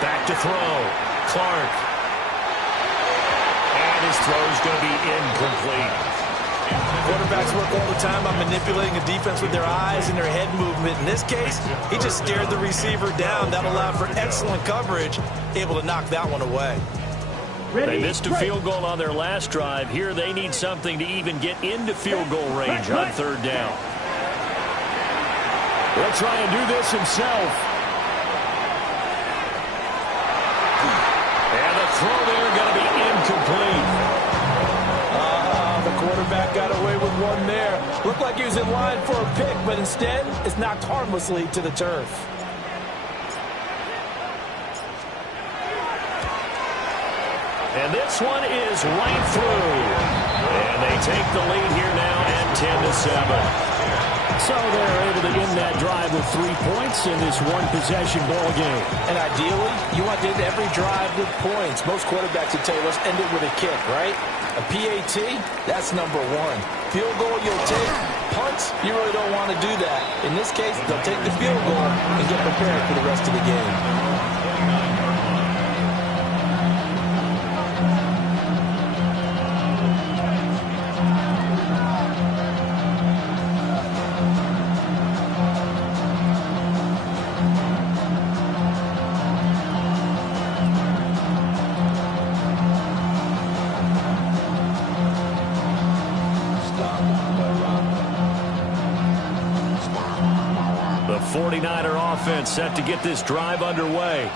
Back to throw. Clark. And his throw is going to be incomplete. Quarterbacks work all the time on manipulating a defense with their eyes and their head movement. In this case, he just stared the receiver down. That allowed for excellent coverage, able to knock that one away. They missed a field goal on their last drive. Here they need something to even get into field goal range on third down. He'll try and do this himself. And the throw there going to be incomplete. The quarterback got away with one there. Looked like he was in line for a pick, but instead it's knocked harmlessly to the turf. And this one is right through. And they take the lead here now at 10-7. So they're able to end that drive with 3 points in this one-possession ball game. And ideally, you want to end every drive with points. Most quarterbacks would tell you, let's end it with a kick, right? A PAT, that's number one. Field goal, you'll take. Punts, you really don't want to do that. In this case, they'll take the field goal and get prepared for the rest of the game. The 49er offense set to get this drive underway.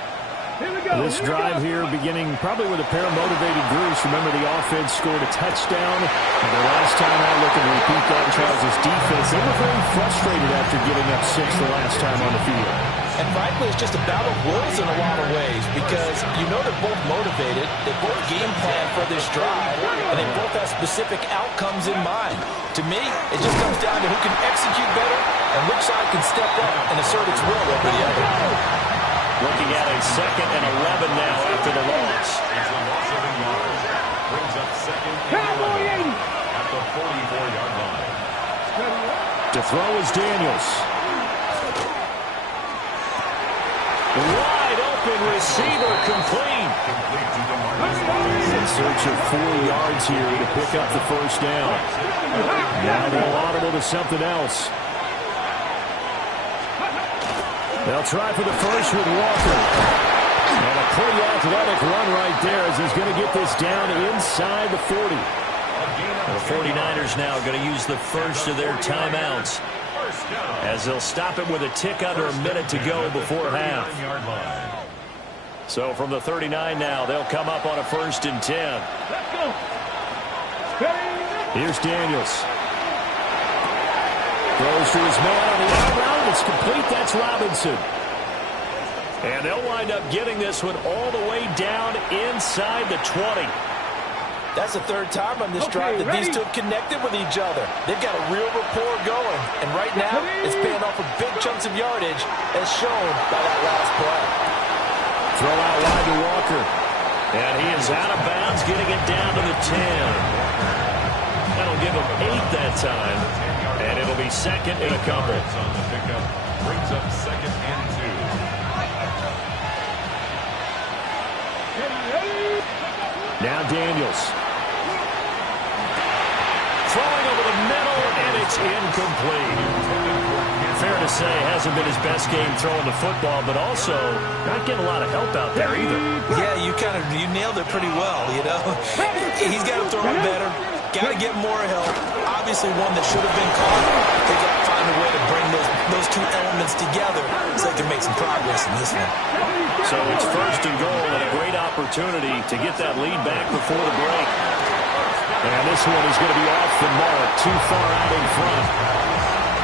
This drive here beginning probably with a pair of motivated groups. Remember, the offense scored a touchdown. And the last time out, looking to repeat that, Charles' defense, they were very frustrated after giving up 6 the last time on the field. And frankly, it's just a battle of wills in a lot of ways because you know they're both motivated, they both game plan for this drive, and they both have specific outcomes in mind. To me, it just comes down to who can execute better and which side can step up and assert its will over the other. Looking at a 2nd and 11 now after the loss. It's a loss of a yard. Brings up 2nd and 11 at the 44-yard line. To throw is Daniels. Wide open receiver complete. In search of 4 yards here to pick up the first down. Now they'll audible to something else. They'll try for the first with Walker. And a pretty athletic run right there as he's going to get this down inside the 40. The 49ers now going to use the first of their timeouts as they'll stop it with a tick under a minute to go before half. So from the 39 now, they'll come up on a 1st and 10. Here's Daniels. Throws to his man on the out route. It's complete. That's Robinson. And they'll wind up getting this one all the way down inside the 20. That's the 3rd time on this drive that these two have connected with each other. They've got a real rapport going. And right now, it's paying off for big chunks of yardage as shown by that last play. Throw out wide to Walker. And he is out of bounds, getting it down to the 10. That'll give him 8 that time. And it'll be 2nd and a couple. On the pickup. Brings up 2nd and 2. Now Daniels. Throwing over the middle, and it's incomplete. Fair to say, hasn't been his best game throwing the football, but also not getting a lot of help out there either. Yeah, you nailed it pretty well, you know. He's got to throw it better. Got to get more help. Obviously one that should have been caught. They got to find a way to bring those two elements together so they can make some progress in this one. So it's 1st and goal and a great opportunity to get that lead back before the break. And this one is going to be off the mark, too far out in front.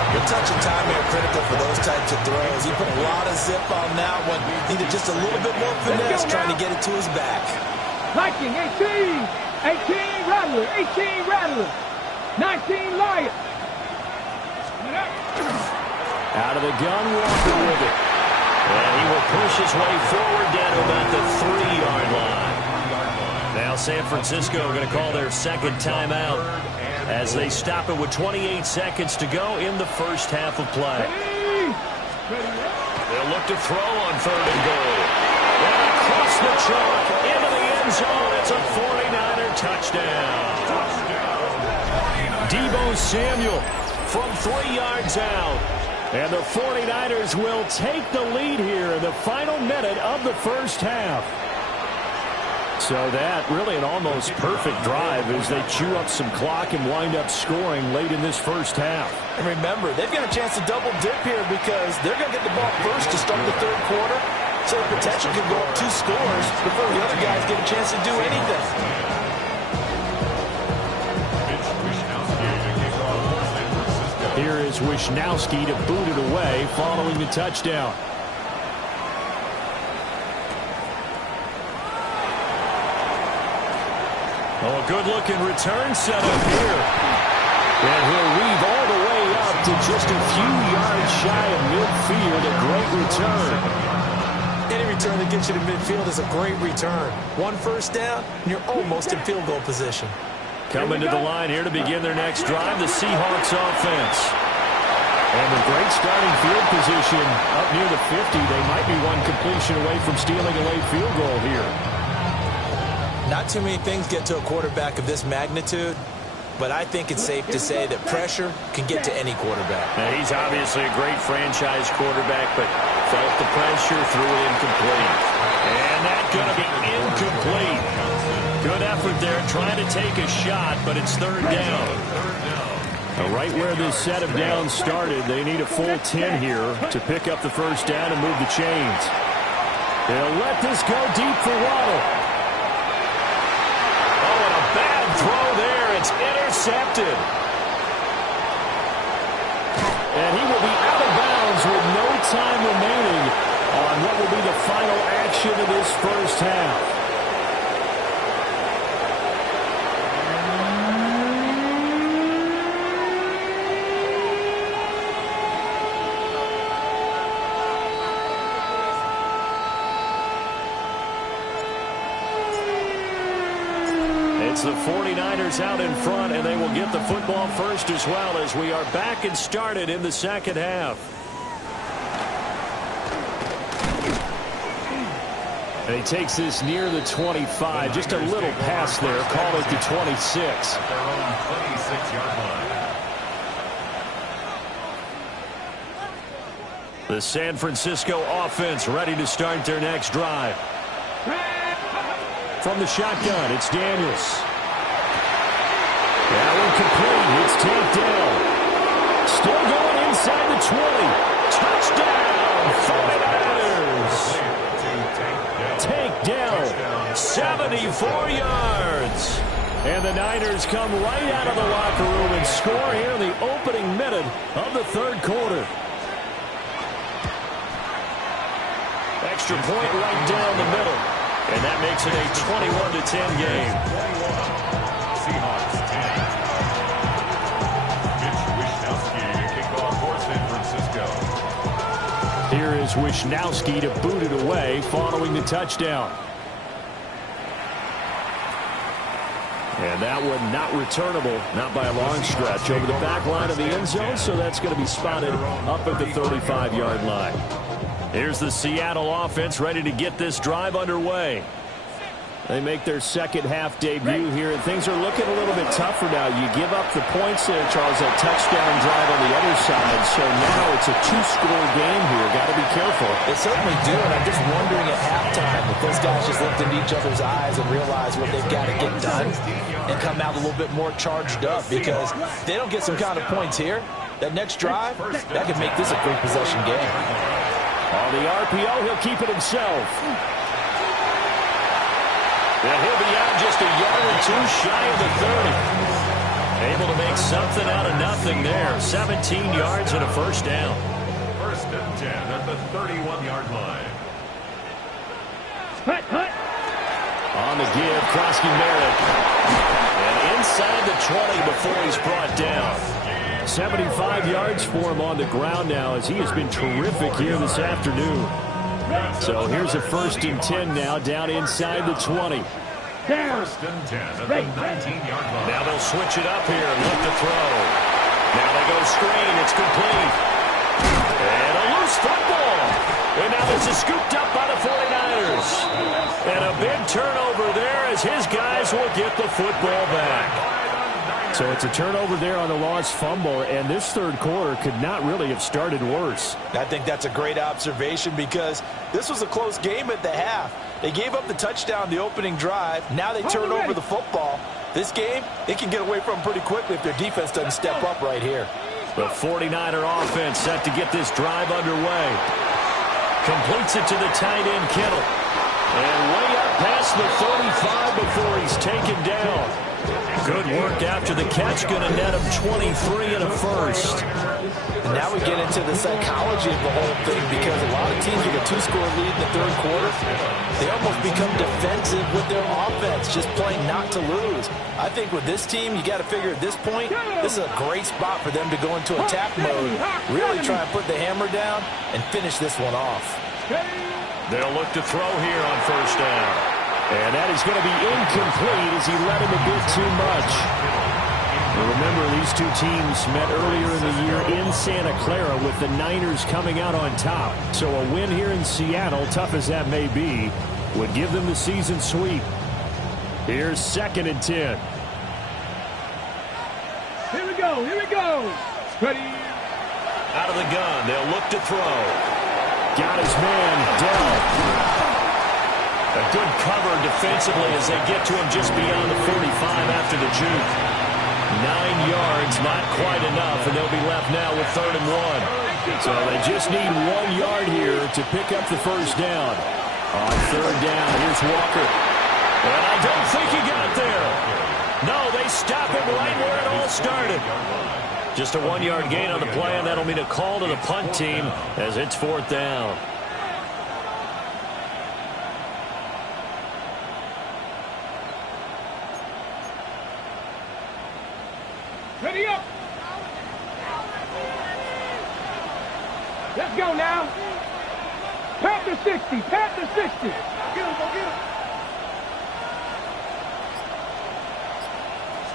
The touch and time are critical for those types of throws. He put a lot of zip on that one. Needed just a little bit more finesse trying to get it to his back. Viking 18 Rattler, 18 Rattler, 19 Lion. Out of the gun, Walker with it. And he will push his way forward down to about the 3-yard line. Now San Francisco going to call their 2nd timeout as they stop it with 28 seconds to go in the first half of play. They'll look to throw on 3rd and goal. And chalk into the end zone. It's a 49er touchdown. Deebo Samuel from 3 yards out. And the 49ers will take the lead here in the final minute of the first half. So that really an almost perfect drive as they chew up some clock and wind up scoring late in this first half. And remember, they've got a chance to double dip here because they're going to get the ball first to start the third quarter. So the potential could go up 2 scores before the other guys get a chance to do anything. Here is Wishnowsky to boot it away following the touchdown. Oh, a good-looking return setup here. And he'll weave all the way up to just a few yards shy of midfield. A great return. Any return that gets you to midfield is a great return. 1 first down, and you're almost in field goal position. Coming to the line here to begin their next drive, the Seahawks offense. And with great starting field position up near the 50, they might be one completion away from stealing a late field goal here. Not too many things get to a quarterback of this magnitude, but I think it's safe to say that pressure can get to any quarterback. Now, he's obviously a great franchise quarterback, but felt the pressure, threw it incomplete. And that's going to be incomplete. Good effort there, trying to take a shot, but it's third down. Right where this set of downs started, they need a full 10 here to pick up the first down and move the chains. They'll let this go deep for Waddle. Oh, and a bad throw there. It's intercepted. And he will be out of bounds with no time remaining on what will be the final action of this first half. It's the 49ers out in front, and they will get the football first as well as we are back and started in the second half. And he takes this near the 25. Just a little pass there. Call it the 26. At their own 26-yard line. The San Francisco offense ready to start their next drive. From the shotgun, it's Daniels. That one complete. It's tapped down. Still going inside the 20. Touchdown, 49ers. Take down. 74 yards. And the Niners come right out of the locker room and score here in the opening minute of the third quarter. Extra point right down the middle. And that makes it a 21-10 game. 21. Seahawks 10. Mitch Wishnowsky to kick off for San Francisco. Here is Wishnowsky to boot it away following the touchdown. And that one not returnable, not by a long stretch, over the back line of the end zone, so that's going to be spotted up at the 35-yard line. Here's the Seattle offense ready to get this drive underway. They make their second half debut here, and things are looking a little bit tougher now. You give up the points there, Charles, that touchdown drive on the other side, so now it's a 2-score game here. Got to be careful. They certainly do, and I'm just wondering at halftime if those guys just looked into each other's eyes and realize what they've got to get done and come out a little bit more charged up, because if they don't get some kind of points here, that next drive, that could make this a three-possession game. On the RPO, he'll keep it himself. And he'll be out just a yard or two shy of the 30. Able to make something out of nothing there. 17 yards and a first down. First and 10 at the 31-yard line. On the give, Krosky Merritt. And inside the 20 before he's brought down. 75 yards for him on the ground now, as he has been terrific here this afternoon. So here's a first and 10 now, down inside the 20. First and 10 at the 19-yard line. Now they'll switch it up here and look to throw. Now they go screen. It's complete. And a loose football. And now this is scooped up by the 49ers. And a as his guys will get the football back. So it's a turnover there on the lost fumble, and this third quarter could not really have started worse. I think that's a great observation because this was a close game at the half. They gave up the touchdown the opening drive. Now they turn over the football. This game, they can get away from pretty quickly if their defense doesn't step up right here. The 49er offense set to get this drive underway. Completes it to the tight end, Kittle. And way up past the 35 before he's taken down. Good work after the catch. Going to net him 23 and a first. And now we get into the psychology of the whole thing because a lot of teams with a two-score lead in the third quarter, they almost become defensive with their offense, just playing not to lose. I think with this team, you got to figure at this point, this is a great spot for them to go into attack mode, really try and put the hammer down and finish this one off. They'll look to throw here on first down. And that is going to be incomplete as he led him a bit too much. Well, remember, these two teams met earlier in the year in Santa Clara with the Niners coming out on top. So a win here in Seattle, tough as that may be, would give them the season sweep. Here's 2nd and 10. Here we go. Here we go. Ready. Out of the gun. They'll look to throw. Got his man, Dell. A good cover defensively as they get to him just beyond the 45 after the juke. 9 yards, not quite enough, and they'll be left now with 3rd and 1. So they just need 1 yard here to pick up the first down. On 3rd down, here's Walker. And I don't think he got there. No, they stop him right where it all started. Just a 1 yard gain on the play, and that'll mean a call to the punt team as it's 4th down. Ready up. Let's go now. Pat the 60. Pat the 60. Get him, go get him.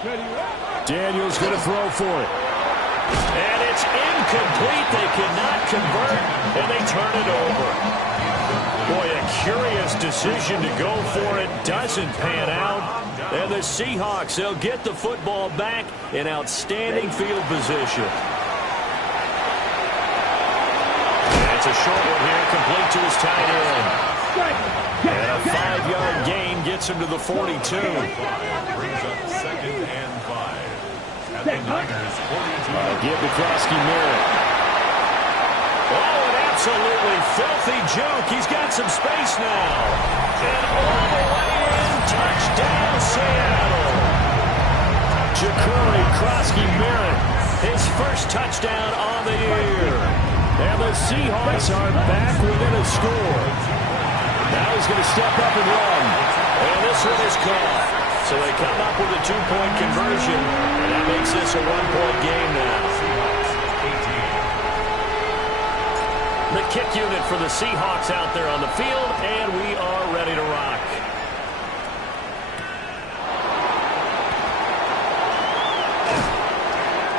Ready up. Daniels going to throw for it. And it's incomplete. They cannot convert, and they turn it over. Boy, a curious decision to go for it. Doesn't pan out. And the Seahawks, they'll get the football back in outstanding field position. And it's a short one here, complete to his tight end. And a 5-yard gain gets him to the 42. Brings up 2nd and 5. At the Niners, 42. Give to Krosky-Merritt. Oh, an absolutely filthy juke. He's got some space now. And all the way in, touchdown Seattle. Jacory Krosky-Merritt, his first touchdown on the year. And the Seahawks are back within a score. Now he's going to step up and run. And this one is caught. So they come up with a 2-point conversion. And that makes this a 1-point game now. The kick unit for the Seahawks out there on the field, and we are ready to rock.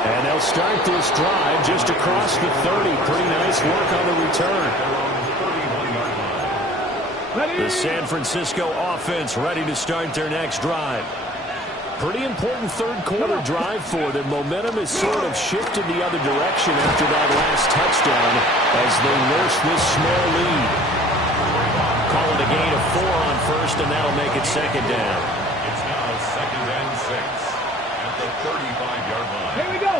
And they'll start this drive just across the 30. Pretty nice work on the return. The San Francisco offense ready to start their next drive. Pretty important third quarter drive for them. Momentum has sort of shifted the other direction after that last touchdown as they nurse this small lead. Call it a gain of 4 on first, and that'll make it 2nd down. It's now 2nd and 6 at the 35-yard line. Here we go.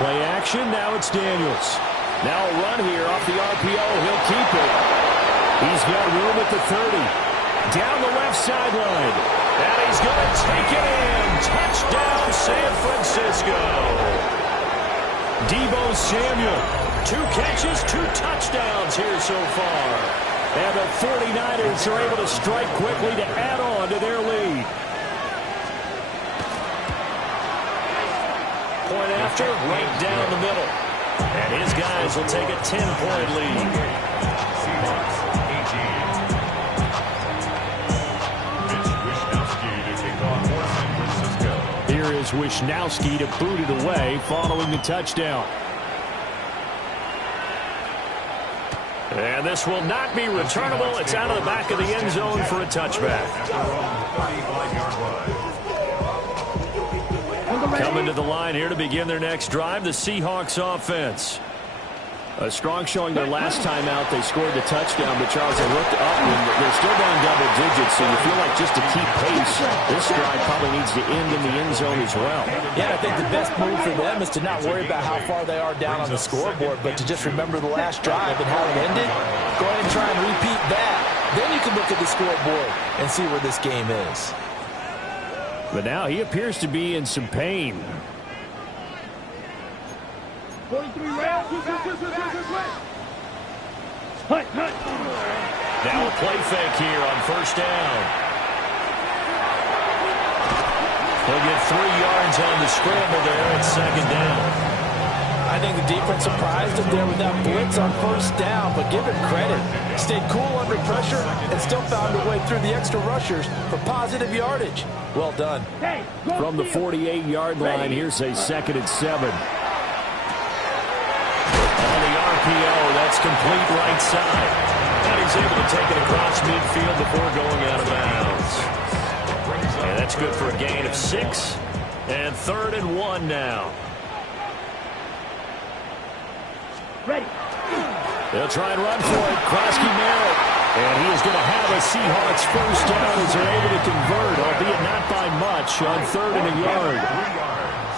Play action, now it's Daniels. Now a run here off the RPO. He'll keep it. He's got room at the 30. Down the left sideline. And he's going to take it in. Touchdown, San Francisco. Deebo Samuel. 2 catches, 2 touchdowns here so far. And the 49ers are able to strike quickly to add on to their lead. Point after, right down the middle. And his guys will take a 10-point lead. Seahawks, 18. Here is Wishnowsky to boot it away following the touchdown. And this will not be returnable. It's out of the back of the end zone for a touchback. Coming to the line here to begin their next drive, the Seahawks offense. A strong showing their last time out. They scored the touchdown, but Charles, they looked up and they're still down double digits, so you feel like just to keep pace, this drive probably needs to end in the end zone as well. Yeah, I think the best move for them is to not worry about how far they are down on the scoreboard, but to just remember the last drive and how it ended. Go ahead and try and repeat that. Then you can look at the scoreboard and see where this game is. But now he appears to be in some pain. 43 rounds. Now a play fake here on first down. He'll get 3 yards on the scramble there at second down. I think the defense surprised him there with that blitz on first down, but give him credit. Stayed cool under pressure and still found a way through the extra rushers for positive yardage. Well done. From the 48-yard line, here's a 2nd and 7. On the RPO, that's complete right side. And he's able to take it across midfield before going out of bounds. And that's good for a gain of 6. And 3rd and 1 now. Ready. They'll try and run for it. Kroski nailed it. And he is going to have a Seahawks first down as they're able to convert, albeit not by much, on 3rd and a yard. 3 yards.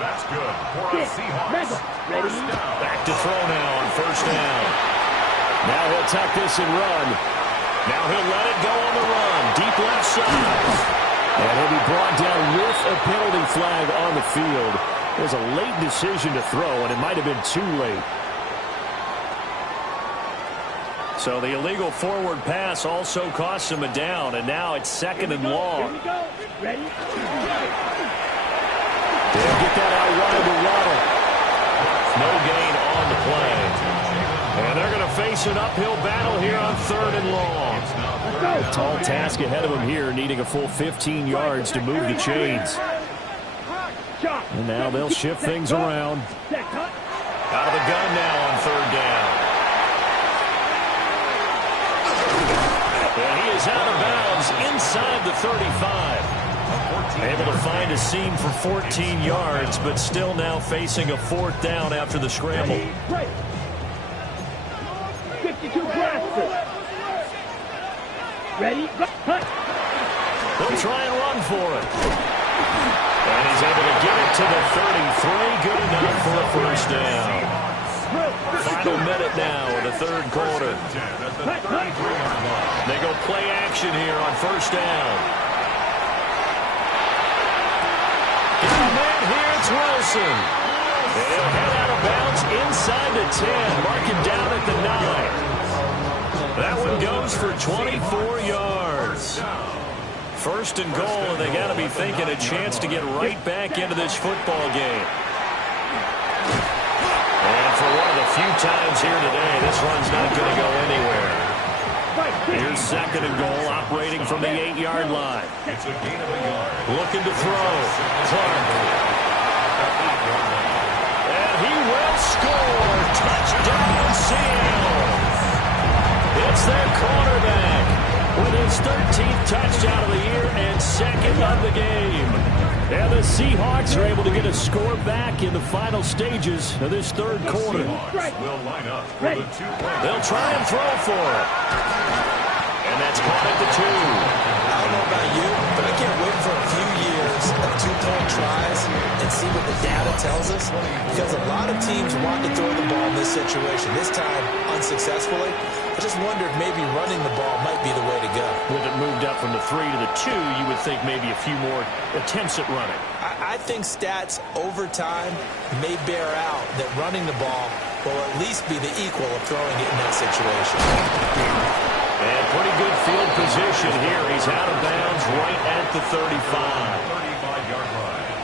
That's good for a Seahawks. First down. Back to throw now on first down. Now he'll tuck this and run. Now he'll let it go on the run. Deep left side. And he'll be brought down with a penalty flag on the field. It was a late decision to throw, and it might have been too late. So the illegal forward pass also costs him a down, and now it's 2nd and long. Here we go. Ready. They'll get that out wide to Waddle. No gain on the play. And they're going to face an uphill battle here on 3rd and long. A tall task ahead of them here, needing a full 15 yards to move the chains. And now they'll shift things around. Out of the gun now on 3rd down. And he is out of bounds inside the 35. Able to find a seam for 14 yards, but still now facing a 4th down after the scramble. 52 blaster. Ready? They'll try and run for it. And he's able to get it to the 33. Good enough for a first down. Final minute now in the 3rd quarter. They go play action here on first down. Here it's Wilson. And he'll head out of bounds inside the 10. Mark him down at the 9. That one goes for 24 yards. 1st and goal, and they got to be thinking a chance to get right back into this football game. And for one of the few times here today, this one's not going to go anywhere. Here's 2nd and goal, operating from the 8-yard line. It's a gain of a yard. Looking to throw. Clark. And he will score. Touchdown, Seattle. It's their quarterback with his 13th touchdown of the year and 2nd of the game. And the Seahawks are able to get a score back in the final stages of this 3rd quarter. Will line up for the 2-point. They'll try and throw for it. And that's caught at the 2. I don't know about you, but I can't wait for a few years of 2-point tries and see what the data tells us. Because a lot of teams want to throw the ball in this situation. This time, unsuccessfully. I just wondered maybe running the ball might be the way to go. With it moved up from the 3 to the 2, you would think maybe a few more attempts at running. I think stats over time may bear out that running the ball will at least be the equal of throwing it in that situation. And pretty good field position here. He's out of bounds right at the 35. 35-yard line.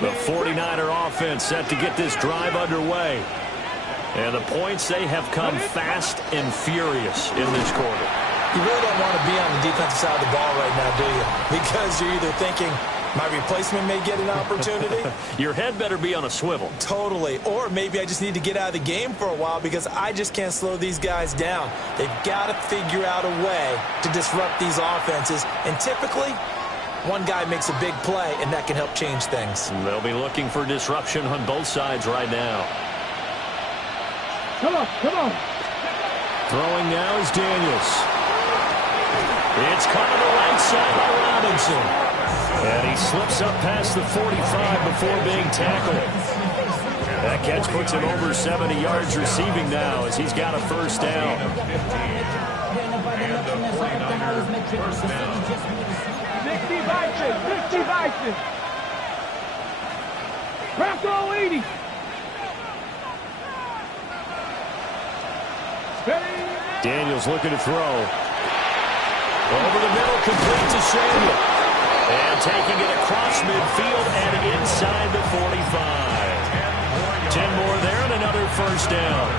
The 49er offense set to get this drive underway. And the points, they have come fast and furious in this quarter. You really don't want to be on the defensive side of the ball right now, do you? Because you're either thinking, My replacement may get an opportunity. Your head better be on a swivel. Totally. Or maybe I just need to get out of the game for a while because I just can't slow these guys down. They've got to figure out a way to disrupt these offenses. And typically, one guy makes a big play, and that can help change things. They'll be looking for disruption on both sides right now. Come on, come on. Throwing now is Daniels. It's caught on the right side by Robinson. And he slips up past the 45 before being tackled. That catch puts him over 70 yards receiving now as he's got a first down. And the 49ers first down. 60 Vikings, 60 Vikings. Bronco 80. Daniels looking to throw. Over the middle, complete to Samuel. And taking it across midfield and inside the 45. 10 more there and another first down.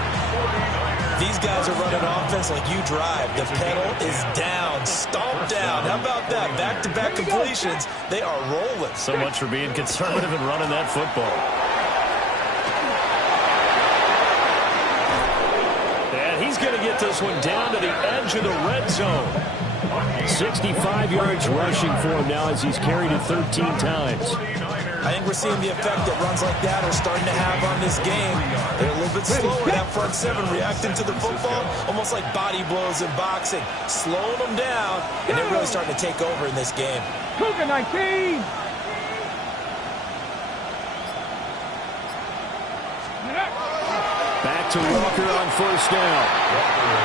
These guys are running offense like you drive. The pedal is down, stomped down. How about that? Back-to-back completions. They are rolling. So much for being conservative and running that football. And he's going to get this one down to the edge of the red zone. 65 yards rushing for him now as he's carried it 13 times. I think we're seeing the effect that runs like that are starting to have on this game. They're a little bit slower, that front seven reacting to the football, almost like body blows in boxing, slowing them down, and they're really starting to take over in this game. Cougar 19. Back to Walker on first down.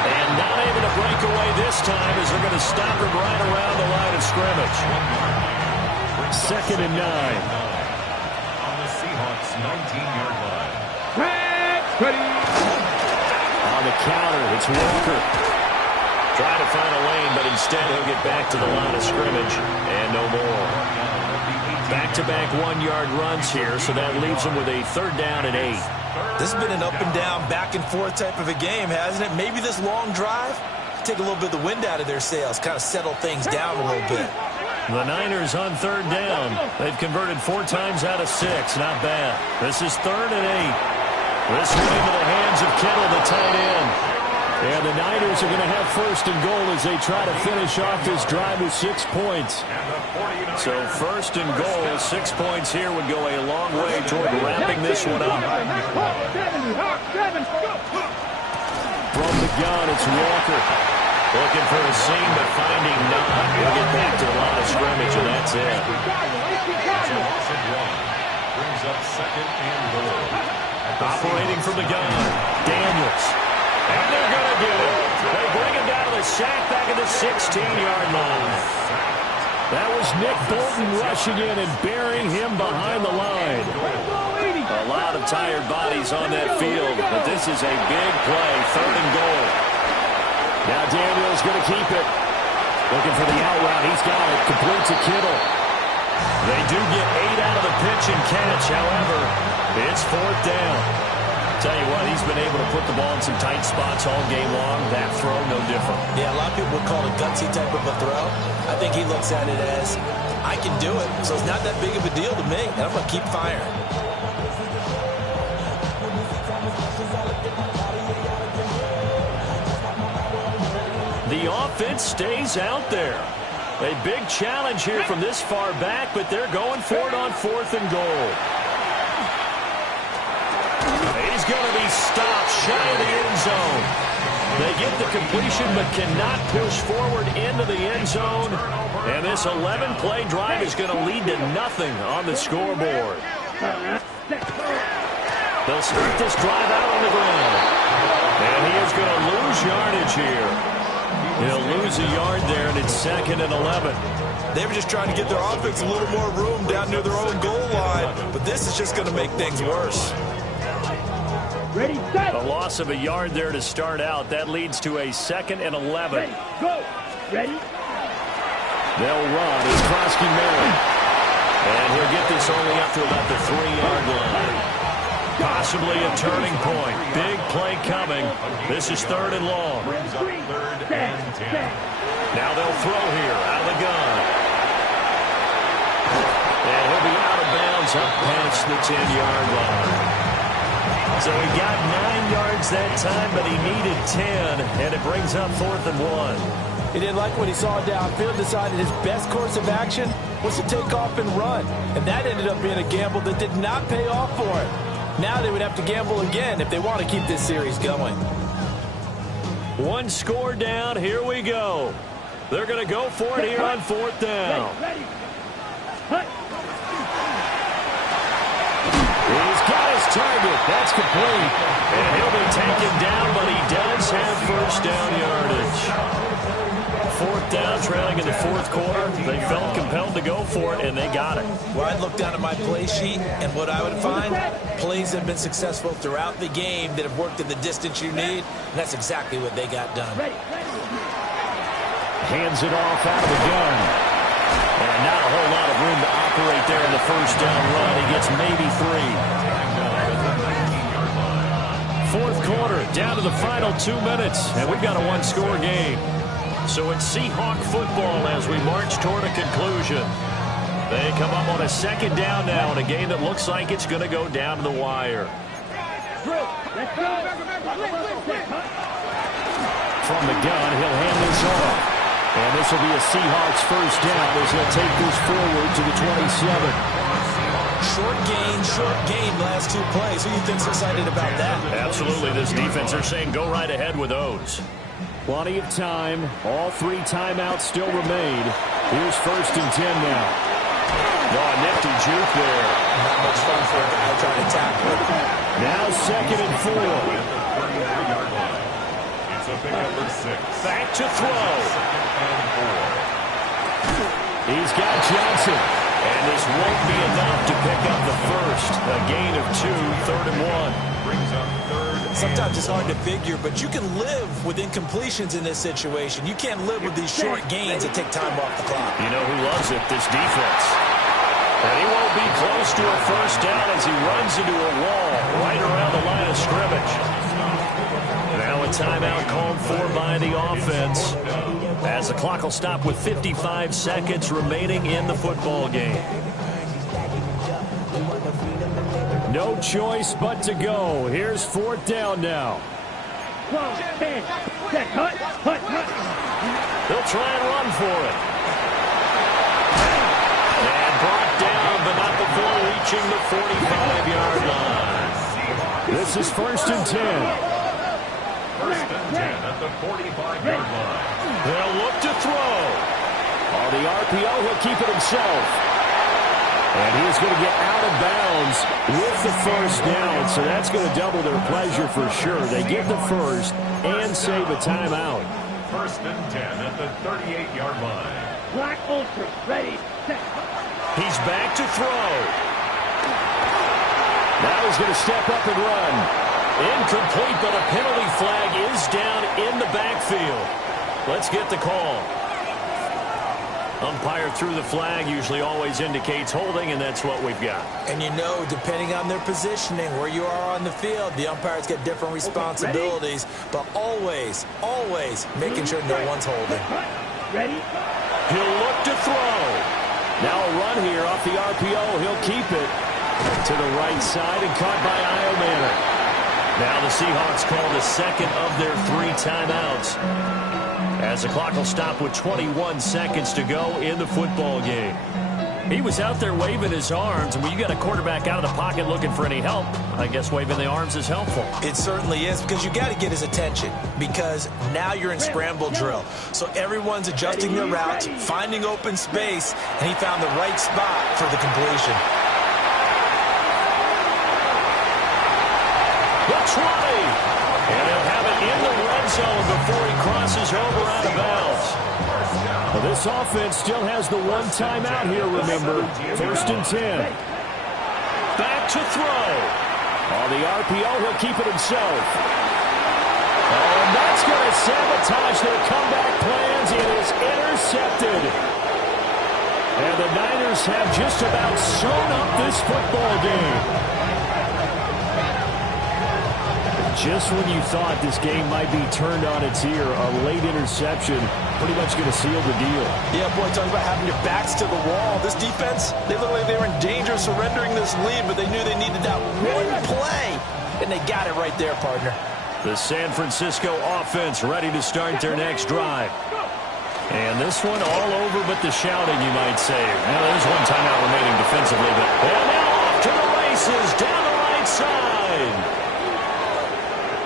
And not able to break away this time as they're going to stop him right around the line of scrimmage. 2nd and 9. On the Seahawks 19-yard line. Ready. On the counter, it's Walker. Trying to find a lane, but instead he'll get back to the line of scrimmage. And no more. Back-to-back 1-yard runs here, so that leaves them with a 3rd down and 8. This has been an up-and-down, back-and-forth type of a game, hasn't it? Maybe this long drive, take a little bit of the wind out of their sails, kind of settle things down a little bit. The Niners on 3rd down. They've converted 4 times out of 6. Not bad. This is 3rd and 8. This one into the hands of Kittle, the tight end. And the Niners are going to have 1st and goal as they try to finish off this drive with 6 points. So 1st and goal, 6 points here would go a long way toward wrapping this one up. From the gun, it's Walker. Looking for a seam, but finding none. He'll get back to the line of scrimmage, and that's it. Brings up 2nd and goal. Operating from the gun, Daniels. And they're going to do it. They bring him down to the sack back at the 16-yard line. That was Nick Bolton rushing in and burying him behind the line. A lot of tired bodies on that field, but this is a big play, 3rd and goal. Now Daniels going to keep it. Looking for the out route. He's got it. Complete to Kittle. They do get 8 out of the pitch and catch. However, it's 4th down. Tell you what, he's been able to put the ball in some tight spots all game long. That throw, no different. Yeah, a lot of people would call it a gutsy type of a throw. I think he looks at it as, I can do it, so it's not that big of a deal to me, and I'm going to keep firing. The offense stays out there. A big challenge here from this far back, but they're going for it on 4th and goal. He's going to be stopped shy of the end zone. They get the completion but cannot push forward into the end zone. And this 11-play drive is going to lead to nothing on the scoreboard. They'll start this drive out on the ground. And he is going to lose yardage here. He'll lose a yard there, and it's 2nd and 11. They were just trying to get their offense a little more room down near their own goal line, but this is just going to make things worse. Ready, set. A loss of a yard there to start out. That leads to a 2nd and 11. Ready, go. Ready. They'll run as Krosky Mary. And he'll get this only up to about the 3-yard line. Possibly a turning point. Big play coming. This is 3rd and long. Brings up 3rd and 10. Now they'll throw here out of the gun. goes up past the 10-yard line. So he got 9 yards that time, but he needed 10, and it brings up 4th and 1. He didn't like what he saw downfield, decided his best course of action was to take off and run. And that ended up being a gamble that did not pay off for him. Now they would have to gamble again if they want to keep this series going. One score down. Here we go. They're going to go for it here on 4th down. He's got his target. That's complete. And he'll be taken down, but he does have first down yardage. 4th down, trailing in the 4th quarter. They felt compelled to go for it, and they got it. Well, I'd look down at my play sheet, and what I would find, plays have been successful throughout the game that have worked in the distance you need, and that's exactly what they got done. Hands it off out of the gun. And not a whole lot of room to operate there in the first down run. He gets maybe 3. 4th quarter, down to the final 2 minutes, and we've got a one-score game. So it's Seahawk football as we march toward a conclusion. They come up on a 2nd down now in a game that looks like it's going to go down to the wire. From the gun, he'll hand this off. And this will be a Seahawks first down as he'll take this forward to the 27. Short gain, last 2 plays. Who do you think's excited about that? Absolutely. This defense, they're saying go right ahead with those. Plenty of time. All 3 timeouts still remain. Here's 1st and 10 now. Oh, nifty juke there. Not much fun for a guy trying to tackle it. Now 2nd and 4. It's a pick number 6. Back to throw. 2nd and 4. He's got Johnson. And this won't be enough to pick up the first. A gain of 2, 3rd and 1. Brings up 3rd. Sometimes it's hard to figure, but you can live with incompletions in this situation. You can't live with these short gains that take time off the clock. You know who loves it? This defense. And he won't be close to a first down as he runs into a wall right around the line of scrimmage. Now a timeout called for by the offense as the clock will stop with 55 seconds remaining in the football game. No choice but to go. Here's 4th down now. They'll try and run for it. And brought down, but not before reaching the 45-yard line. This is 1st and 10. 1st and 10 at the 45-yard line. They'll look to throw. On the RPO, he'll keep it himself. And he is going to get out of bounds with the first down, so that's going to double their pleasure for sure. They get the first and save a timeout. 1st and 10 at the 38-yard line. Black Ultra, ready, set. He's back to throw. Now he's going to step up and run. Incomplete, but a penalty flag is down in the backfield. Let's get the call. Umpire threw the flag, usually always indicates holding, and that's what we've got. And you know, depending on their positioning, where you are on the field, the umpires get different responsibilities, but always, always making sure no one's holding. Ready? He'll look to throw. Now a run here off the RPO. He'll keep it to the right side and caught by Io Manor. Now the Seahawks call the 2nd of their 3 timeouts, as the clock will stop with 21 seconds to go in the football game. He was out there waving his arms, and when you got a quarterback out of the pocket looking for any help, I guess waving the arms is helpful. It certainly is, because you got to get his attention, because now you're in scramble drill. So everyone's adjusting their routes, finding open space, and he found the right spot for the completion. He'll try, and he'll have it in the red zone before he crosses over out of bounds. Well, this offense still has the 1 timeout here, remember. 1st and 10. Back to throw. On the RPO, he'll keep it himself. Oh, and that's going to sabotage their comeback plans. It is intercepted. And the Niners have just about sewn up this football game. Just when you thought this game might be turned on its ear, a late interception pretty much going to seal the deal. Yeah, boy, talking about having your backs to the wall. This defense, they looked like they were in danger of surrendering this lead, but they knew they needed that one play, and they got it right there, partner. The San Francisco offense ready to start their next drive. And this one all over but the shouting, you might say. Now, there's one timeout remaining defensively. But and now off to the races down the right side.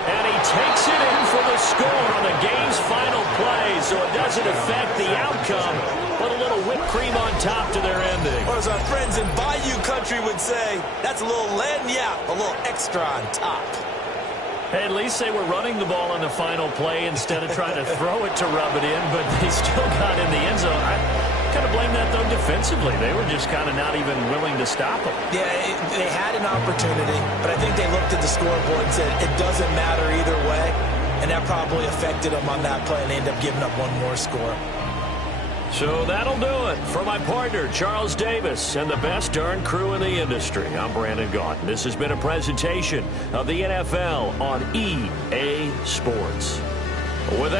And he takes it in for the score on the game's final play. So it doesn't affect the outcome, but a little whipped cream on top to their ending. Or as our friends in Bayou Country would say, that's a little lagniappe, a little extra on top. At least they were running the ball on the final play instead of trying to throw it to rub it in, but they still got in the end zone. I kind of blame that, though, defensively. They were just kind of not even willing to stop them. Yeah, they had an opportunity, but I think they looked at the scoreboard and said it doesn't matter either way, and that probably affected them on that play, and they ended up giving up one more score. So that'll do it. For my partner, Charles Davis, and the best darn crew in the industry, I'm Brandon Gaudin. This has been a presentation of the NFL on EA Sports. With that